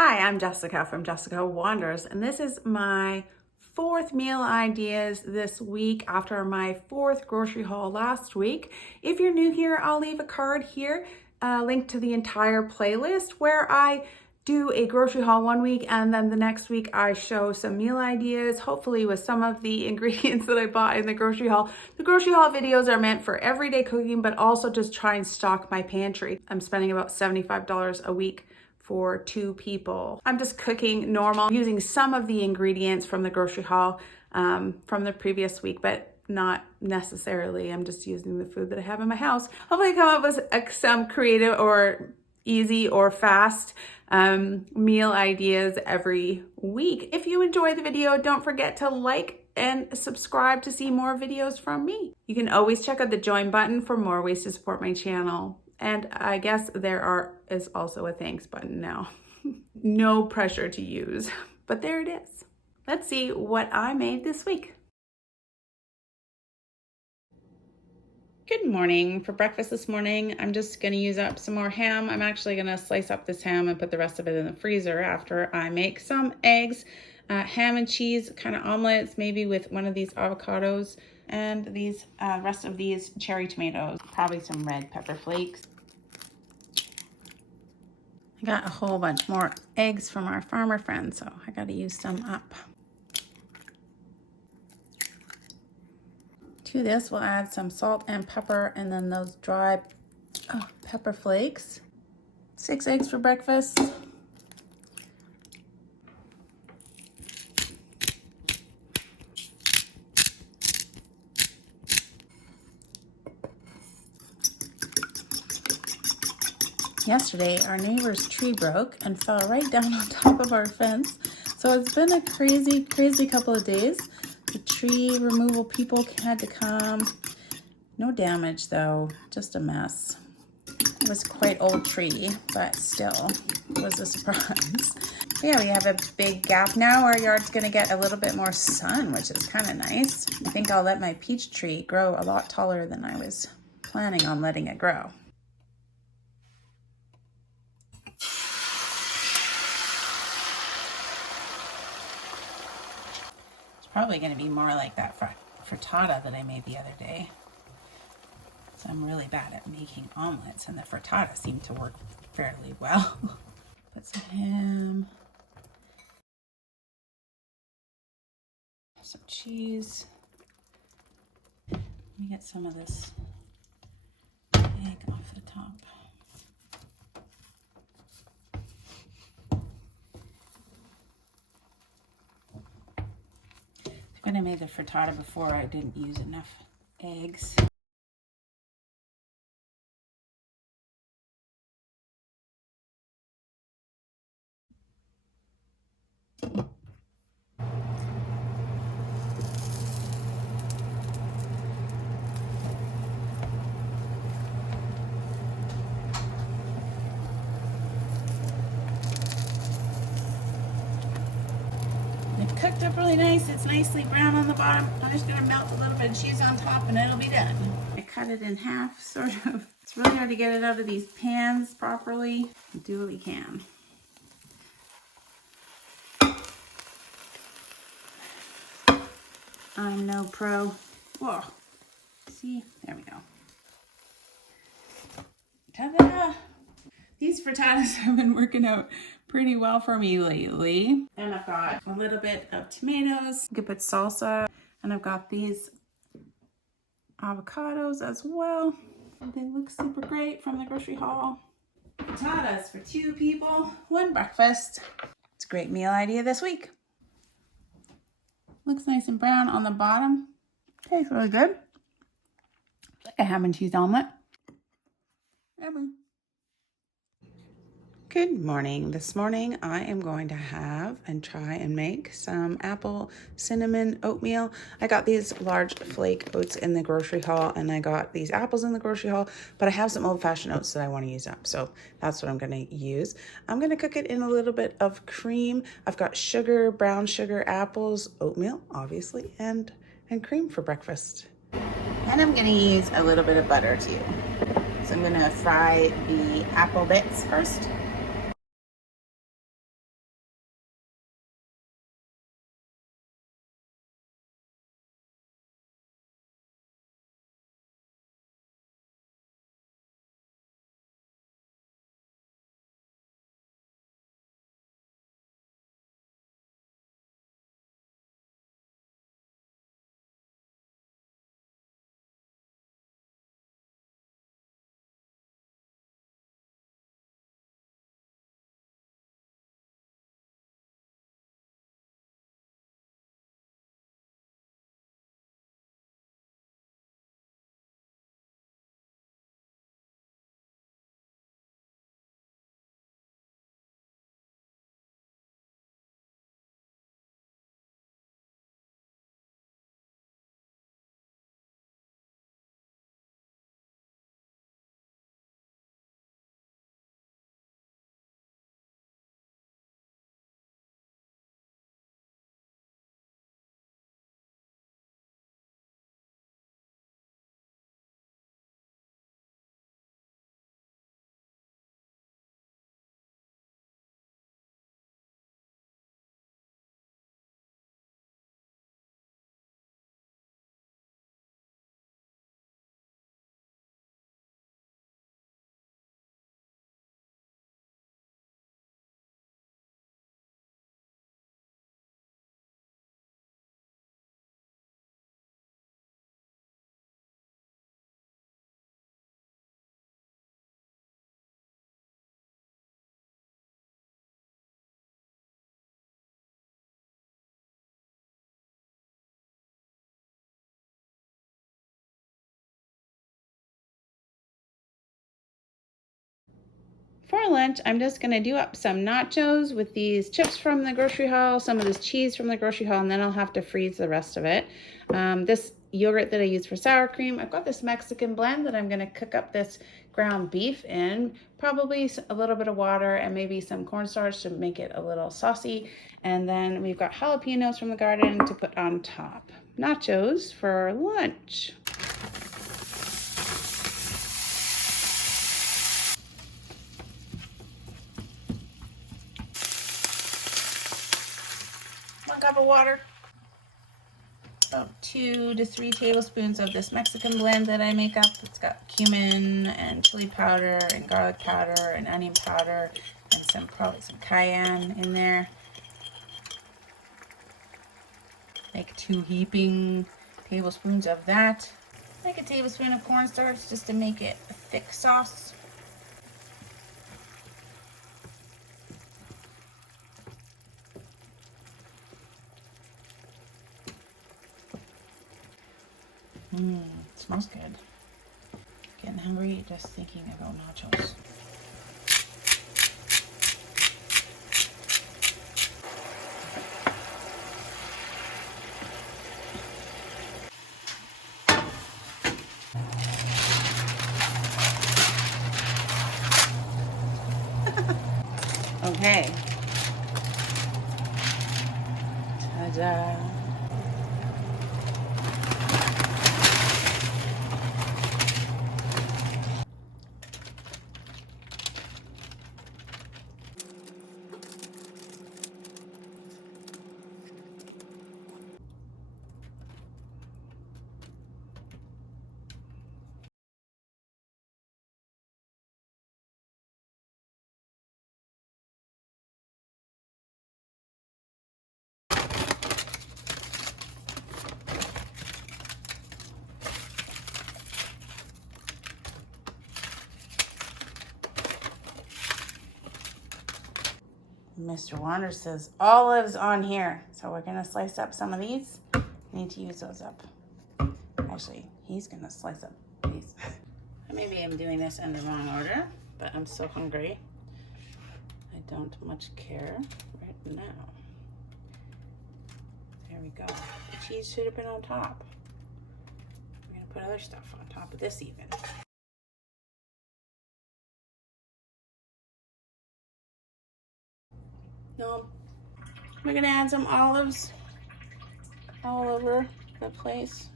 Hi, I'm Jessica from Jessica Wanders, and this is my fourth meal ideas this week after my fourth grocery haul last week. If you're new here, I'll leave a card here, a link to the entire playlist where I do a grocery haul one week and then the next week I show some meal ideas, hopefully with some of the ingredients that I bought in the grocery haul. The grocery haul videos are meant for everyday cooking, but also just try and stock my pantry. I'm spending about $75 a week for 2 people. I'm just cooking normal, using some of the ingredients from the grocery haul from the previous week, but not necessarily. I'm just using the food that I have in my house. Hopefully I come up with some creative or easy or fast meal ideas every week. If you enjoy the video, don't forget to like and subscribe to see more videos from me. You can always check out the join button for more ways to support my channel. And I guess is also a thanks button now. No pressure to use, but there it is. Let's see what I made this week. Good morning. For breakfast this morning, I'm just gonna use up some more ham. I'm actually gonna slice up this ham and put the rest of it in the freezer after I make some eggs, ham and cheese kind of omelets, maybe with one of these avocados, and these rest of these cherry tomatoes, probably some red pepper flakes. I got a whole bunch more eggs from our farmer friend, so I got to use some up. To this, we'll add some salt and pepper, and then those dry pepper flakes. 6 eggs for breakfast. Yesterday, our neighbor's tree broke and fell right down on top of our fence. So it's been a crazy, crazy couple of days. The tree removal people had to come. No damage though, just a mess. It was quite old tree, but still was a surprise. Yeah, we have a big gap now. Our yard's gonna get a little bit more sun, which is kind of nice. I think I'll let my peach tree grow a lot taller than I was planning on letting it grow. Probably going to be more like that frittata that I made the other day. So I'm really bad at making omelets, and the frittata seemed to work fairly well. Put some ham, some cheese. Let me get some of this egg off the top. When I made the frittata before, I didn't use enough eggs. Cooked up really nice. It's nicely brown on the bottom. I'm just gonna melt a little bit of cheese on top and it'll be done. I cut it in half, sort of. It's really hard to get it out of these pans properly. Do what we can. I'm no pro. Whoa. See? There we go. Ta-da! These frittatas have been working out pretty well for me lately. And I've got a little bit of tomatoes. You can put salsa. And I've got these avocados as well. They look super great from the grocery haul. Frittatas for 2 people, 1 breakfast. It's a great meal idea this week. Looks nice and brown on the bottom. Tastes really good. It's like a ham and cheese omelet. Yummy. Good morning. This morning I am going to have and try and make some apple cinnamon oatmeal. I got these large flake oats in the grocery haul and I got these apples in the grocery haul, but I have some old-fashioned oats that I want to use up. So that's what I'm going to use. I'm going to cook it in a little bit of cream. I've got sugar, brown sugar, apples, oatmeal, obviously, and cream for breakfast. And I'm going to use a little bit of butter too. So I'm going to fry the apple bits first. For lunch, I'm just gonna do up some nachos with these chips from the grocery haul, some of this cheese from the grocery haul, and then I'll have to freeze the rest of it. This yogurt that I use for sour cream, I've got this Mexican blend that I'm gonna cook up this ground beef in, probably a little bit of water and maybe some cornstarch to make it a little saucy. And then we've got jalapenos from the garden to put on top. Nachos for lunch. One cup of water. About 2 to 3 tablespoons of this Mexican blend that I make up. It's got cumin and chili powder and garlic powder and onion powder and probably some cayenne in there. Like 2 heaping tablespoons of that. Like a tablespoon of cornstarch just to make it a thick sauce. It smells good. Getting hungry just thinking about nachos. Okay. Ta-da. Mr. Wander says olives on here. So we're gonna slice up some of these. Need to use those up. Actually, he's gonna slice up these. Maybe I'm doing this in the wrong order, but I'm so hungry. I don't much care right now. There we go. The cheese should have been on top. I'm gonna put other stuff on top of this even. No, we're gonna add some olives all over the place.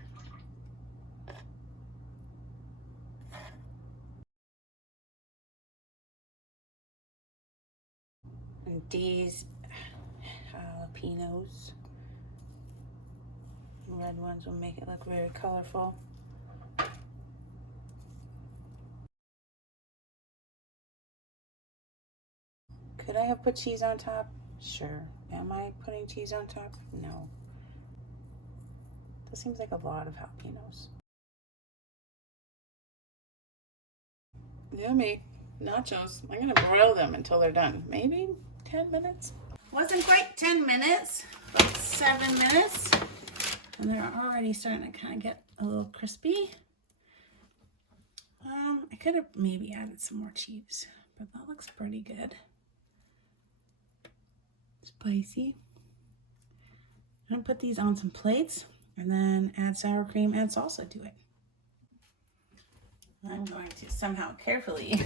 And these jalapenos, red ones will make it look very colorful. Could I have put cheese on top? Sure. Am I putting cheese on top? No. This seems like a lot of jalapenos. Yummy. Nachos. I'm gonna broil them until they're done. Maybe 10 minutes? Wasn't quite 10 minutes, about 7 minutes. And they're already starting to kind of get a little crispy. I could have maybe added some more cheese, but that looks pretty good. Spicy. I'm gonna put these on some plates and then add sour cream and salsa to it. I'm going to somehow carefully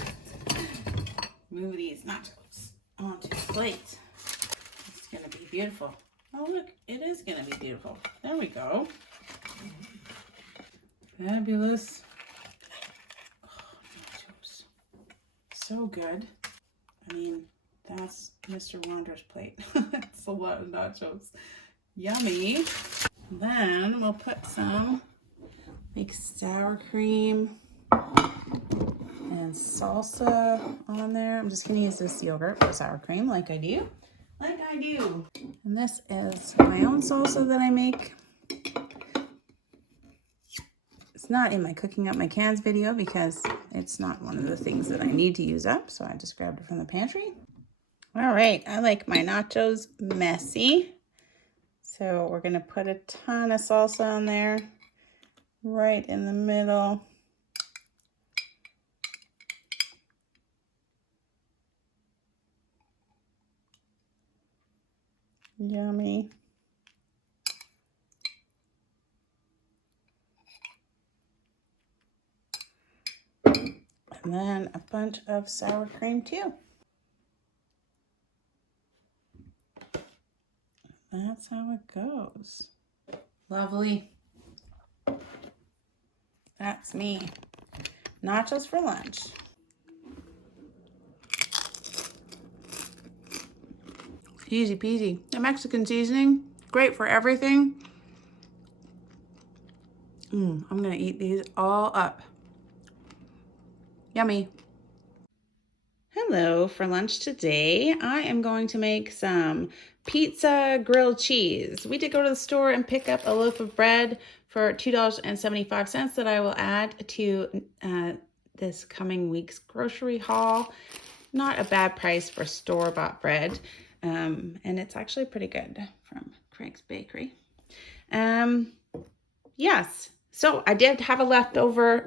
move these nachos onto the plate. It's gonna be beautiful. Oh look, it is gonna be beautiful. There we go. Fabulous. Oh, nachos. So good. I mean, that's Mr. Wander's plate. That's a lot of nachos. Yummy. Then we'll put some mixed sour cream and salsa on there. I'm just gonna use this yogurt for sour cream like I do. And this is my own salsa that I make. It's not in my cooking up my cans video because it's not one of the things that I need to use up. So I just grabbed it from the pantry. All right, I like my nachos messy. So we're gonna put a ton of salsa on there, right in the middle. Yummy. And then a bunch of sour cream too. That's how it goes. Lovely. That's me. Nachos for lunch. Easy peasy. The Mexican seasoning, great for everything. I'm gonna eat these all up. Yummy. Hello, for lunch today, I am going to make some pizza grilled cheese. We did go to the store and pick up a loaf of bread for $2.75 that I will add to this coming week's grocery haul. Not a bad price for store-bought bread, and it's actually pretty good from Craig's Bakery. Yes, so I did have leftover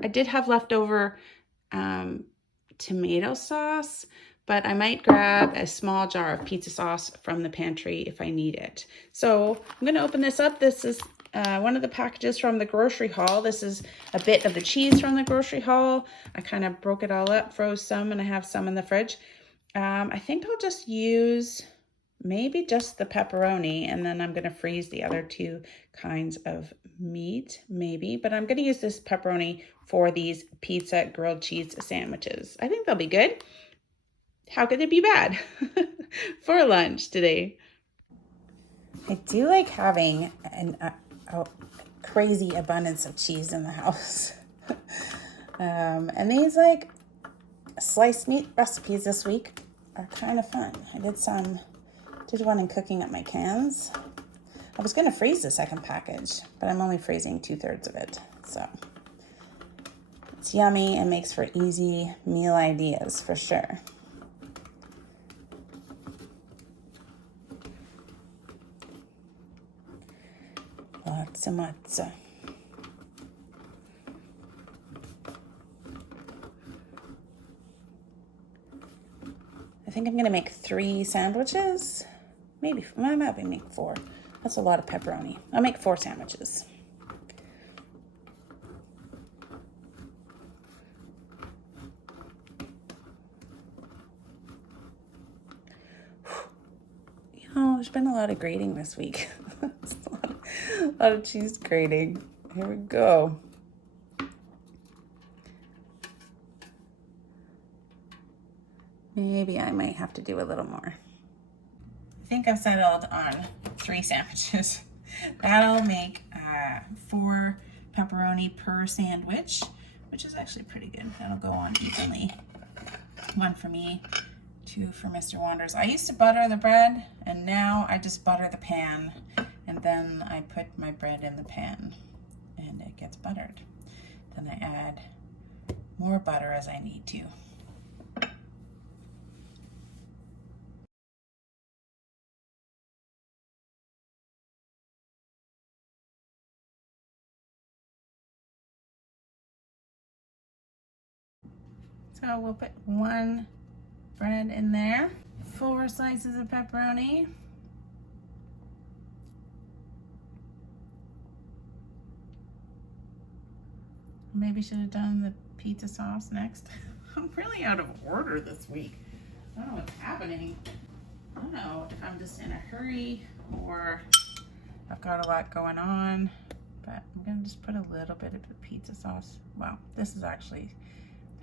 tomato sauce, but I might grab a small jar of pizza sauce from the pantry if I need it. So I'm going to open this up. This is one of the packages from the grocery haul. This is a bit of the cheese from the grocery haul. I kind of broke it all up, froze some, and I have some in the fridge. I think I'll just use maybe just the pepperoni, and then I'm going to freeze the other two kinds of meat, maybe. But I'm going to use this pepperoni for these pizza grilled cheese sandwiches. I think they'll be good. How could it be bad for lunch today? I do like having a crazy abundance of cheese in the house. And these like sliced meat recipes this week are kind of fun. I did one in cooking up my cans. I was going to freeze the second package, but I'm only freezing 2/3 of it. So it's yummy and makes for easy meal ideas for sure. Lots of matzo. I think I'm going to make 3 sandwiches. Maybe, I might make 4. That's a lot of pepperoni. I'll make 4 sandwiches. You know, there's been a lot of grating this week. a lot of cheese grating. Here we go. Maybe I might have to do a little more. I think I've settled on 3 sandwiches. That'll make 4 pepperoni per sandwich, which is actually pretty good. That'll go on evenly. 1 for me, 2 for Mr. Wonders. I used to butter the bread, and now I just butter the pan, and then I put my bread in the pan, and it gets buttered. Then I add more butter as I need to. So we'll put 1 bread in there, 4 slices of pepperoni, maybe should have done the pizza sauce next. I'm really out of order this week. I don't know what's happening. I don't know if I'm just in a hurry or I've got a lot going on, but I'm gonna just put a little bit of the pizza sauce. Well, this is actually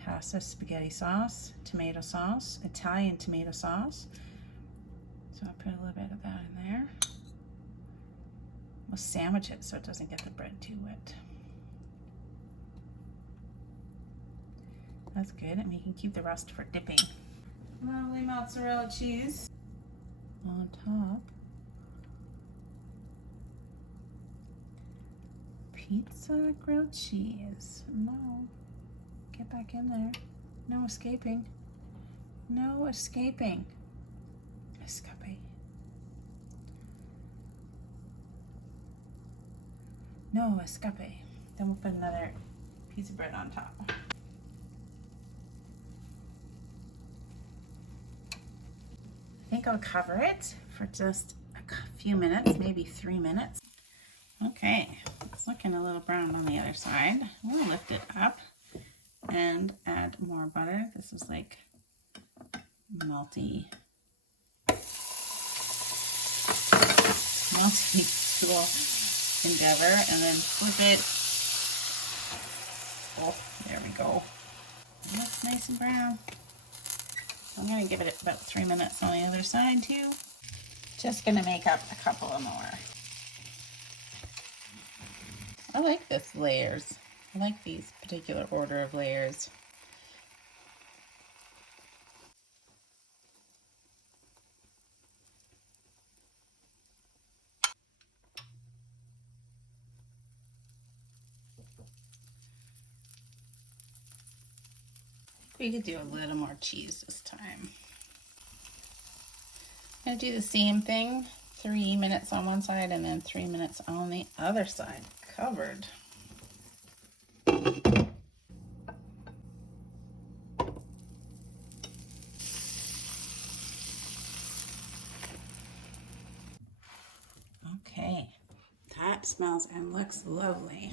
pasta spaghetti sauce, tomato sauce, Italian tomato sauce. So I'll put a little bit of that in there. We'll sandwich it so it doesn't get the bread too wet. That's good, and we can keep the rest for dipping. Lovely mozzarella cheese on top. Pizza grilled cheese. No. Get back in there. No escaping. No escaping. Escape. No escape. Then we'll put another piece of bread on top. I think I'll cover it for just a a few minutes, maybe 3 minutes. Okay, it's looking a little brown on the other side. We'll lift it up and add more butter. This is like multi-tool endeavor, and then flip it. Oh, there we go. And that's nice and brown. I'm going to give it about 3 minutes on the other side too. Just going to make up a couple of more. I like this layers. I like these particular order of layers. We could do a little more cheese this time. I'm going to do the same thing, 3 minutes on one side and then 3 minutes on the other side, covered. Okay, that smells and looks lovely.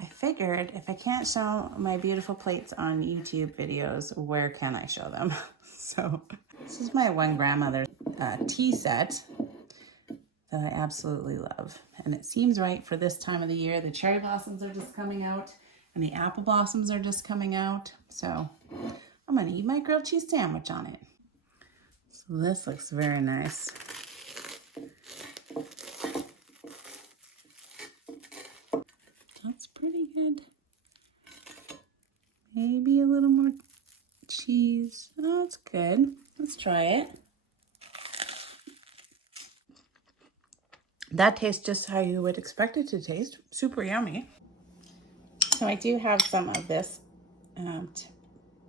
I figured if I can't show my beautiful plates on YouTube videos, where can I show them? So this is my one grandmother's tea set that I absolutely love. And it seems right for this time of the year. The cherry blossoms are just coming out and the apple blossoms are just coming out. So I'm gonna eat my grilled cheese sandwich on it. So this looks very nice. That's pretty good. Maybe a little more cheese. Oh, that's good. Let's try it. That tastes just how you would expect it to taste. Super yummy. So I do have some of this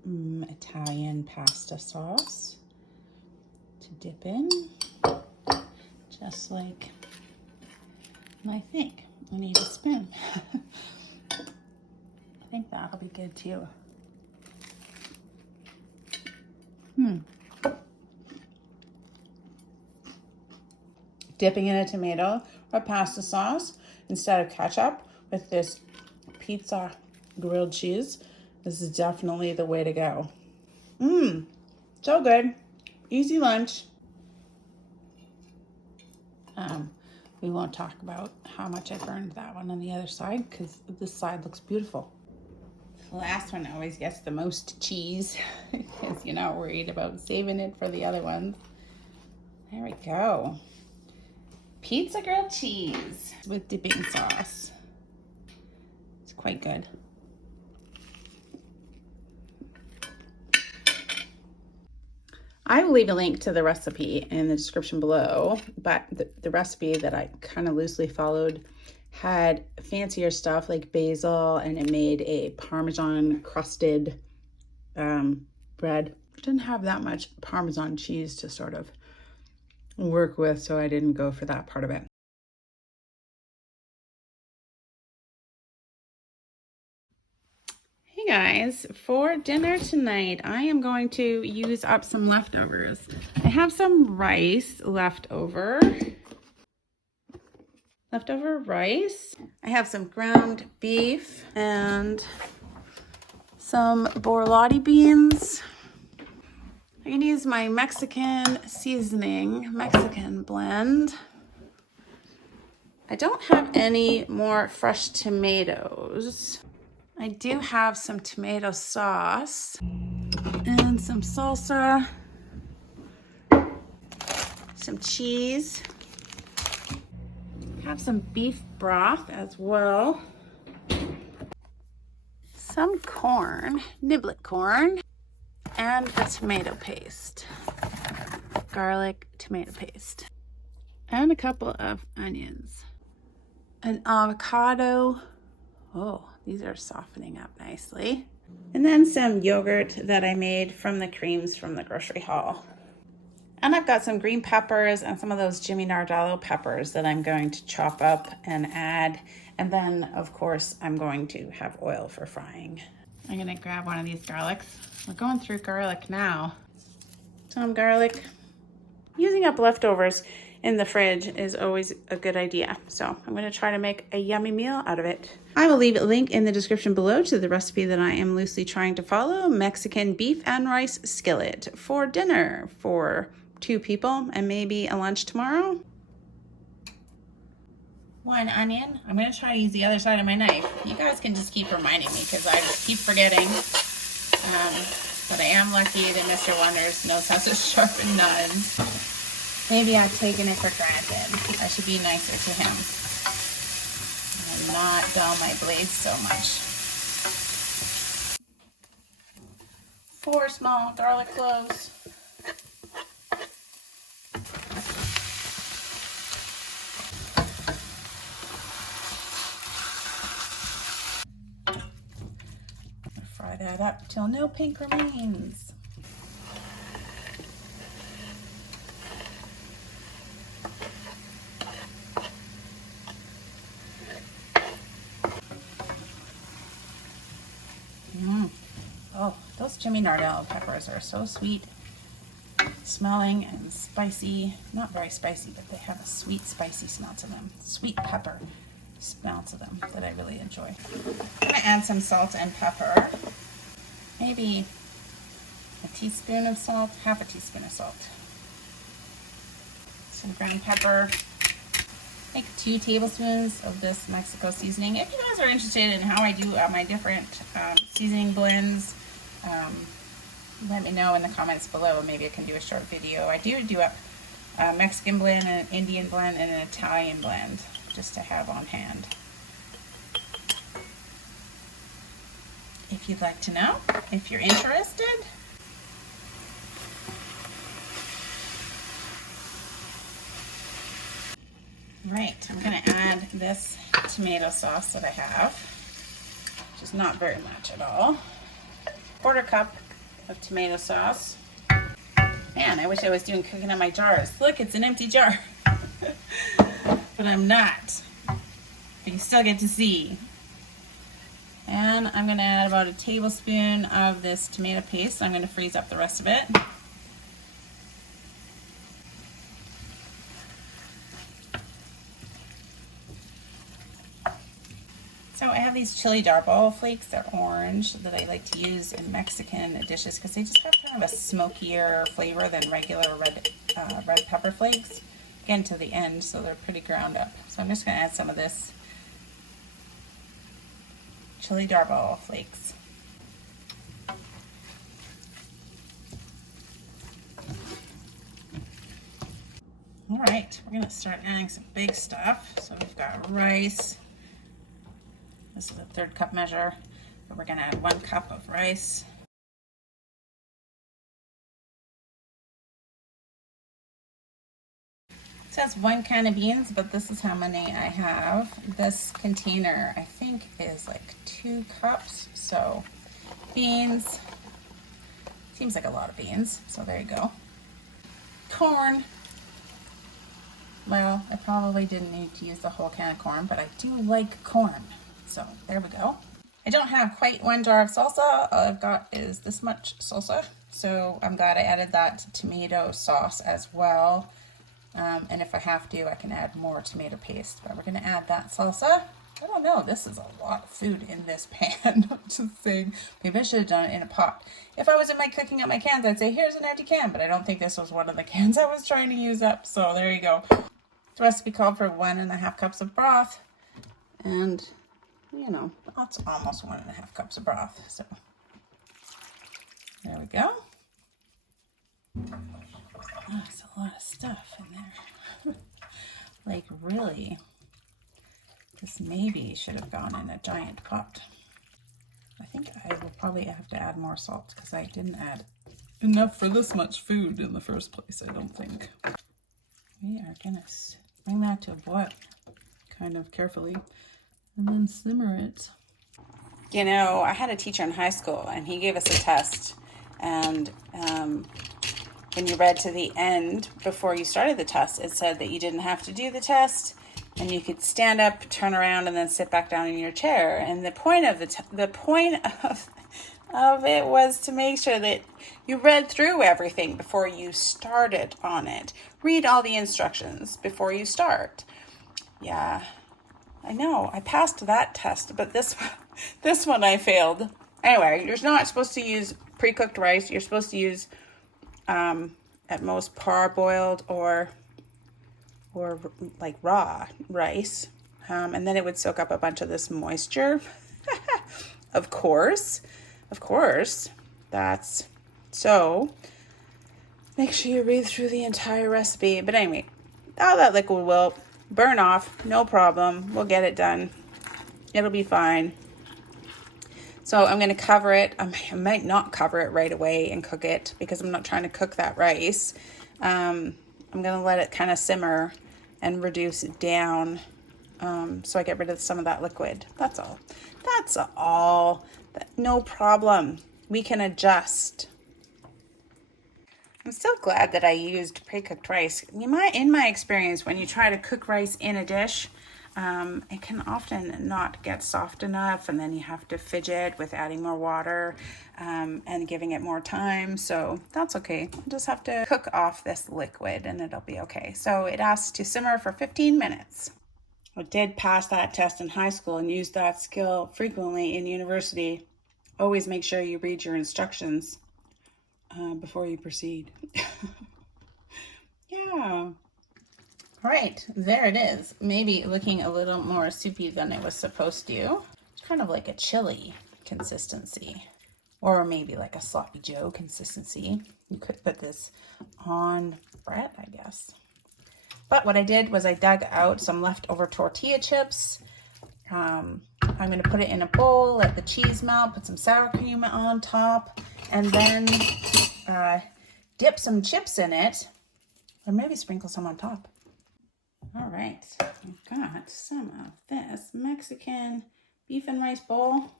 Italian pasta sauce to dip in. Just like I think. I need a spoon. I think that'll be good too. Dipping in a tomato or pasta sauce instead of ketchup with this pizza grilled cheese. This is definitely the way to go. So good. Easy lunch. We won't talk about how much I burned that one on the other side because this side looks beautiful. The last one always gets the most cheese because you're not worried about saving it for the other ones. There we go. Pizza grilled cheese with dipping sauce. It's quite good. I will leave a link to the recipe in the description below, but the recipe that I kind of loosely followed had fancier stuff like basil, and it made a Parmesan crusted bread. It didn't have that much Parmesan cheese to sort of work with, so I didn't go for that part of it. Hey guys, for dinner tonight, I am going to use up some leftovers. I have some rice leftover rice. I have some ground beef and some borlotti beans. I can use my Mexican seasoning, Mexican blend. I don't have any more fresh tomatoes. I do have some tomato sauce and some salsa, some cheese. I have some beef broth as well. Some corn, niblet corn, and a tomato paste. Garlic tomato paste. And a couple of onions. An avocado. Oh, these are softening up nicely. And then some yogurt that I made from the creams from the grocery haul. And I've got some green peppers and some of those Jimmy Nardello peppers that I'm going to chop up and add. And then, of course, I'm going to have oil for frying. I'm gonna grab one of these garlics. We're going through garlic now. Some garlic. using up leftovers in the fridge is always a good idea. So I'm going to try to make a yummy meal out of it. I will leave a link in the description below to the recipe that I am loosely trying to follow: Mexican beef and rice skillet for dinner for 2 people and maybe a lunch tomorrow. 1 onion. I'm going to try to use the other side of my knife. You guys can just keep reminding me because I just keep forgetting. But I am lucky that Mr. Wonders knows how to sharpen knives. Maybe I've taken it for granted. I should be nicer to him and not dull my blades so much. 4 small garlic cloves. Fry that up till no pink remains. Oh, those Jimmy Nardell peppers are so sweet smelling and spicy. Not very spicy, but they have a sweet, spicy smell to them. Sweet pepper smell to them that I really enjoy. I'm going to add some salt and pepper. Maybe a teaspoon of salt, half a teaspoon of salt. Some ground pepper. Like 2 tablespoons of this Mexico seasoning. If you guys are interested in how I do my different seasoning blends, let me know in the comments below. Maybe I can do a short video. I do a Mexican blend, an Indian blend, and an Italian blend, just to have on hand. If you'd like to know, if you're interested. Right, I'm going to add this tomato sauce that I have, which is not very much at all. 1/4 cup of tomato sauce. Man, I wish I was doing cooking in my jars. Look, it's an empty jar. But I'm not. But you still get to see. And I'm going to add about a tablespoon of this tomato paste. I'm going to freeze up the rest of it. So I have these chili darbol flakes. They're orange, that I like to use in Mexican dishes because they just have kind of a smokier flavor than regular red pepper flakes. Again, to the end, so they're pretty ground up. So I'm just going to add some of this chili darbol flakes. All right, we're going to start adding some big stuff. So we've got rice. This is a 1/3 cup measure, but we're going to add 1 cup of rice. It says 1 can of beans, but this is how many I have. This container, I think, is like 2 cups. So beans, seems like a lot of beans. So there you go. Corn. Well, I probably didn't need to use the whole can of corn, but I do like corn. So there we go. I don't have quite 1 jar of salsa. All I've got is this much salsa. So I'm glad I added that tomato sauce as well. And if I have to, I can add more tomato paste. But we're going to add that salsa. I don't know. This is a lot of food in this pan. I'm just saying. Maybe I should have done it in a pot. If I was in my cooking up my cans, I'd say, here's an empty can. But I don't think this was one of the cans I was trying to use up. So there you go. The recipe called for 1.5 cups of broth. And, you know, that's almost 1.5 cups of broth. So there we go. Oh, that's a lot of stuff in there. Like, really, this maybe should have gone in a giant pot. I think I will probably have to add more salt because I didn't add enough for this much food in the first place, I don't think. We are going to bring that to a boil kind of carefully and then simmer it. You know, I had a teacher in high school and he gave us a test, and when you read to the end before you started the test, it said that you didn't have to do the test and you could stand up, turn around, and then sit back down in your chair. And the point of of it was to make sure that you read through everything before you started on it. Read all the instructions before you start. Yeah, I know. I passed that test, but this one I failed. Anyway, you're not supposed to use pre-cooked rice. You're supposed to use at most parboiled or like raw rice. And then it would soak up a bunch of this moisture. Of course, that's so. Make sure you read through the entire recipe. But anyway, all that liquid will burn off, no problem. We'll get it done. It'll be fine. So I'm going to cover it. I might not cover it right away and cook it because I'm not trying to cook that rice. I'm going to let it kind of simmer and reduce it down so I get rid of some of that liquid. That's all. That's all. No problem. We can adjust. I'm still glad that I used pre-cooked rice. In my experience, when you try to cook rice in a dish, it can often not get soft enough, and then you have to fidget with adding more water and giving it more time. So that's okay. I'll just have to cook off this liquid and it'll be okay. So it asks to simmer for 15 minutes. I did pass that test in high school and used that skill frequently in university. Always make sure you read your instructions before you proceed. Yeah. All right, there it is. Maybe looking a little more soupy than it was supposed to. It's kind of like a chili consistency, or maybe like a sloppy Joe consistency. You could put this on bread, I guess. But what I did was I dug out some leftover tortilla chips. I'm going to put it in a bowl, let the cheese melt, put some sour cream on top, and then dip some chips in it, or maybe sprinkle some on top. All right, I've got some of this Mexican beef and rice bowl.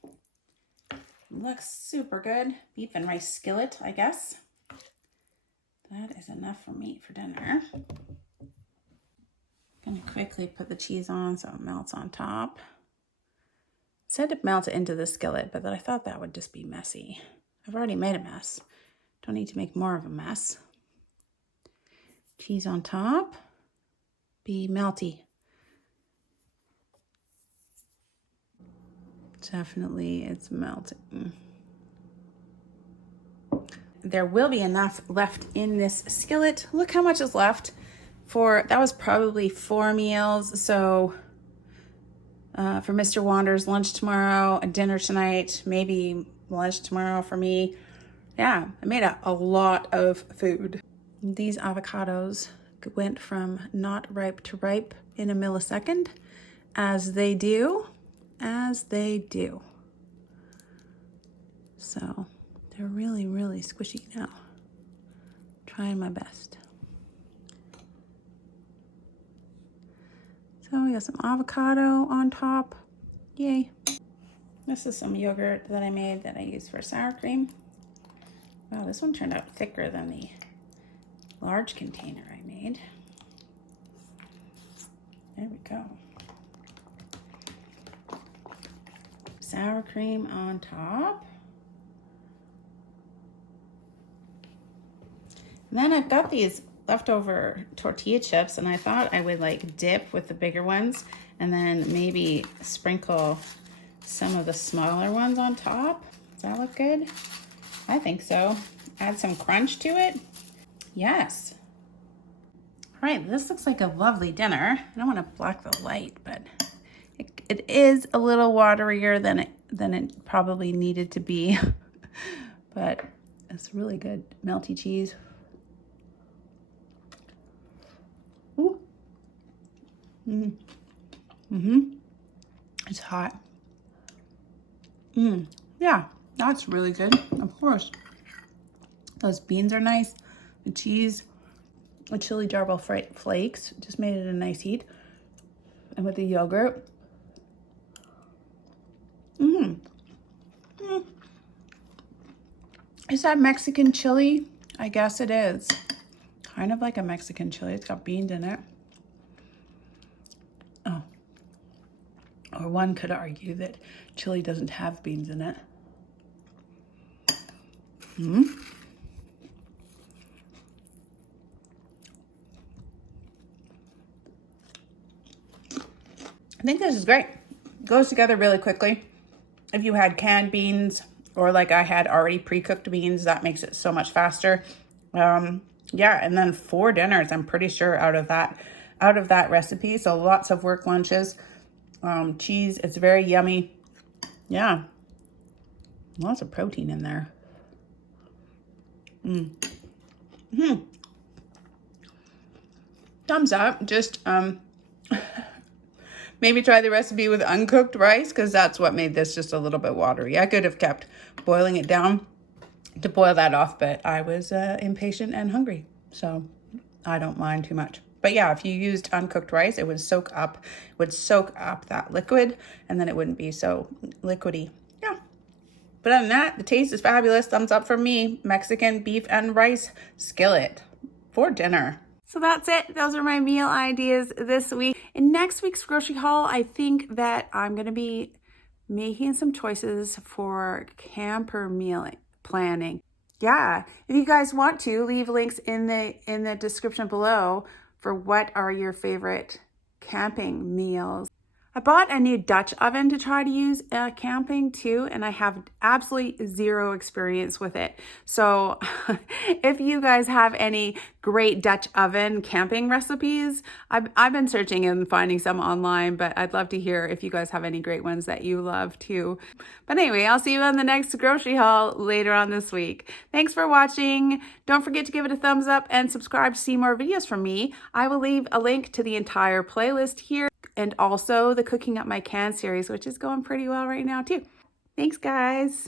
Looks super good. Beef and rice skillet, I guess. That is enough for me for dinner. Gonna quickly put the cheese on so it melts on top. Said to melt it into the skillet, but I thought that would just be messy. I've already made a mess. Don't need to make more of a mess. Cheese on top. Be melty. Definitely it's melting. There will be enough left in this skillet. Look how much is left. That was probably 4 meals. So for Mr. Wander's lunch tomorrow, a dinner tonight, maybe lunch tomorrow for me. Yeah, I made a lot of food. These avocados went from not ripe to ripe in a millisecond, as they do. So they're really, really squishy now. Trying my best. So we got some avocado on top. Yay. This is some yogurt that I made that I use for sour cream. Wow, this one turned out thicker than the large container I made. There we go. Sour cream on top. And then I've got these leftover tortilla chips, and I thought I would like dip with the bigger ones and then maybe sprinkle some of the smaller ones on top. Does that look good? I think so. Add some crunch to it. Yes. All right, this looks like a lovely dinner. I don't want to block the light, but it is a little waterier than it probably needed to be. But it's really good. Melty cheese. Ooh. It's hot. Yeah, that's really good. Of course. Those beans are nice. The cheese, the chili jarble flakes just made it a nice heat. And with the yogurt. Is that Mexican chili? I guess it is. Kind of like a Mexican chili. It's got beans in it. Oh. Or one could argue that chili doesn't have beans in it. I think this is great. Goes together really quickly. If you had canned beans or like I had already pre-cooked beans, that makes it so much faster. Yeah, and then 4 dinners, I'm pretty sure out of that recipe. So lots of work lunches. Cheese, it's very yummy. Yeah, lots of protein in there. Thumbs up. Just maybe try the recipe with uncooked rice, because that's what made this just a little bit watery. I could have kept boiling it down to boil that off, but I was impatient and hungry, so I don't mind too much. But yeah, if you used uncooked rice, it would soak up that liquid, and then it wouldn't be so liquidy. Yeah. But other than that, the taste is fabulous. Thumbs up from me. Mexican beef and rice skillet for dinner. So that's it. Those are my meal ideas this week. In next week's grocery haul, I think that I'm going to be making some choices for camper meal planning. Yeah, if you guys want to, leave links in the description below for what are your favorite camping meals. I bought a new Dutch oven to try to use camping too, and I have absolutely zero experience with it. So if you guys have any great Dutch oven camping recipes, I've been searching and finding some online, but I'd love to hear if you guys have any great ones that you love too. But anyway, I'll see you on the next grocery haul later on this week. Thanks for watching. Don't forget to give it a thumbs up and subscribe to see more videos from me. I will leave a link to the entire playlist here, and also the Cooking Up My Can series, which is going pretty well right now too. Thanks, guys.